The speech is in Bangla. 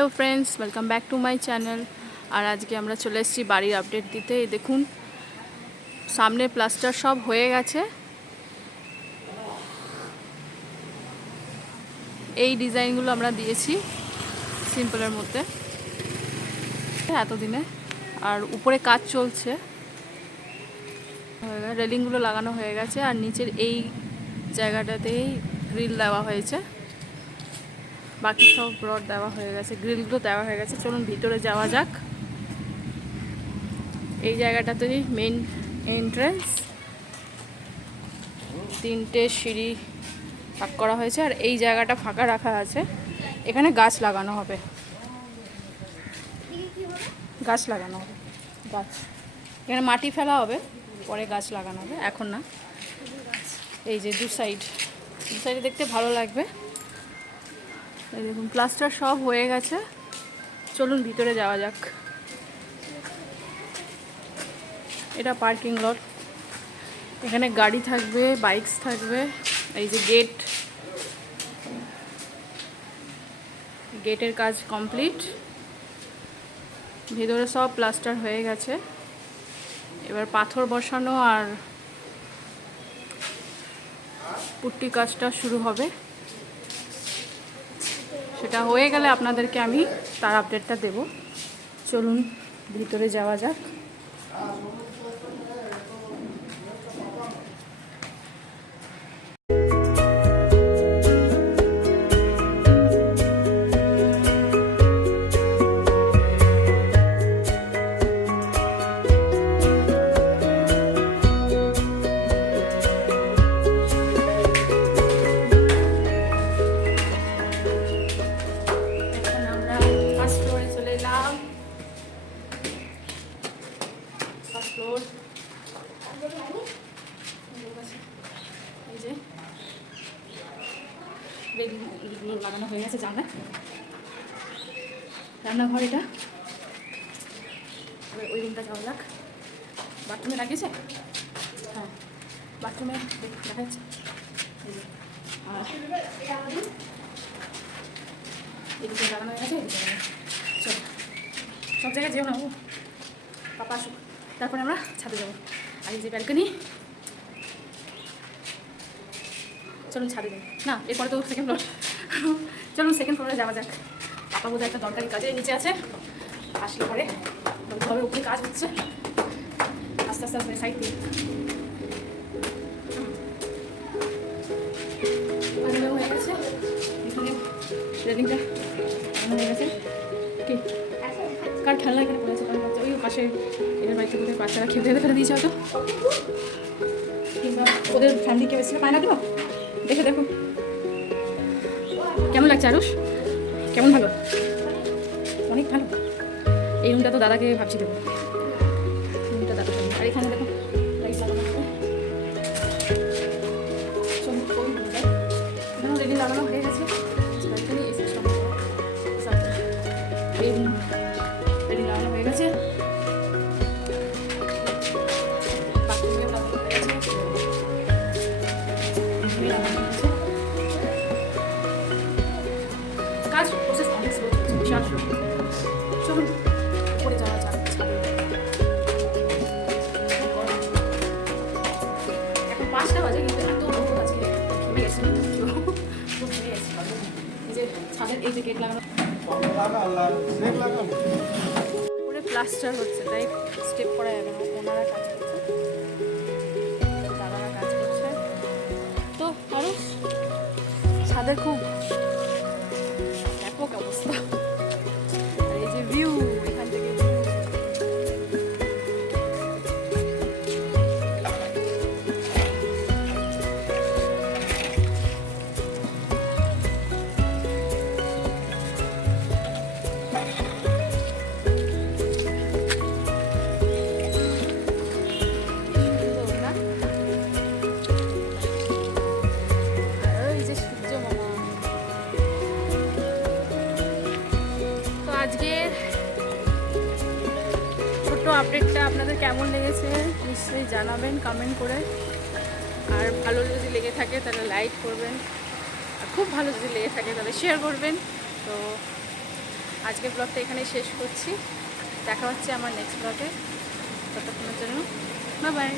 Hello friends, welcome back to my channel. और आज के আমরা চলে এসেছি বাড়ির আপডেট দিতে। এই দেখুন সামনে প্লাস্টার সব হয়ে গেছে। এই ডিজাইনগুলো আমরা দিয়েছি সিম্পলের মধ্যে এতদিনে। আর উপরে কাজ চলছে, রেলিংগুলো লাগানো হয়ে গেছে। আর নিচের এই জায়গাটাতেই গ্রিল দেওয়া হয়েছে, বাকি সব রড দেওয়া হয়ে গেছে, গ্রিলগুলো দেওয়া হয়ে গেছে। চলুন ভিতরে যাওয়া যাক। এই জায়গাটাতেই মেন এন্ট্রেন্স, তিনটে সিঁড়ি ভাগ করা হয়েছে। আর এই জায়গাটা ফাঁকা রাখা আছে, এখানে গাছ লাগানো হবে। গাছ লাগানো হবে, গাছ এখানে মাটি ফেলা হবে, পরে গাছ লাগানো হবে, এখন না। এই যে দু সাইডে দেখতে ভালো লাগবে। এই দেখুন প্লাস্টার সব হয়ে গেছে। চলুন ভিতরে যাওয়া যাক। এটা পার্কিং লট, এখানে গাড়ি থাকবে, বাইকস থাকবে। এই যে গেটের কাজ কমপ্লিট, ভিতরে সব প্লাস্টার হয়ে গেছে। এবার পাথর বসানো আর পুট্টি কাজটা শুরু হবে। সেটা হয়ে গেলে আপনাদেরকে আমি তার আপডেটটা দেব। চলুন ভিতরে যাওয়া যাক। এই যে বেডগুলো লাগানো হয়ে গেছে জানলায়। রান্নাঘর এটা, ওই রুমটা যাওয়া যাক। বাথরুমে লাগিয়েছে, হ্যাঁ বাথরুমে দেখা যাচ্ছে। আর এদিকে লাগানো হয়ে গেছে, চল সব জায়গায় যেও না, ও পাপা আসুক, তারপরে আমরা ছাদে যাবো। আর এই যে ব্যালকনি, চলুন ছাদে যাই। না এরপরে তো সেকেন্ড ফ্লোর, চলুন সেকেন্ড ফ্লোরে যাওয়া যাক। পাপা বোধহয় একটা দরকারি কাজে নিচে আছে, আসলে পরে তবে উপরে কাজ হচ্ছে আস্তে আস্তে আস্তে সাইড দিয়ে। হয়ে গেছে এখানে, রেলিংটা হয়ে গেছে। কি কার খেলনা এখানে পড়েছে, ওই পাশে এদের বাড়িতে করে বাচ্চারা খেলতে ফেলে দিয়েছে হয়তো, কিংবা ওদের ফ্যামিলি কেউ এসেছিল, পায় না দিব। দেখে দেখো কেমন লাগছে আরুষ, কেমন ভালো, অনেক ভালো। এই রুমটা তো দাদাকে ভাবছি দেবো, রুমটা দাদা। আর এখানে দেখো লাইট লাগানো হবে, রেডি লাগানো হয়ে গেছে। এই রুম রেডি লাগানো হয়ে গেছে, কাজ প্রসেস অনেক স্লো, বিশাল স্লো। চলুন উপরে যাওয়া যাক। এখন 5টা বাজে, কিন্তু এত রোদ আজকে, ঘেমে গেছে, ঘেমে গেছে। এই যে ছাদের এই যে গেট লাগানো, উপরে প্লাস্টার হচ্ছে, তাই স্টেপ করা যাবে না। ওনারা কাজ করছে, দাদারা কাজ করছে। তো আরো ছাদের খুব ব্যাপক অবস্থা। আর এই যে ভিউ, এখান থেকে আজকের ছোট্ট আপডেটটা আপনাদের কেমন লেগেছে নিশ্চয়ই জানাবেন কমেন্ট করে। আর ভালো যদি লেগে থাকে তাহলে লাইক করবেন, আর খুব ভালো যদি লেগে থাকে তাহলে শেয়ার করবেন। তো আজকের ব্লগটা এখানেই শেষ করছি। দেখা হচ্ছে আমার নেক্সট ব্লগে। ততক্ষণের জন্য বাই বাই।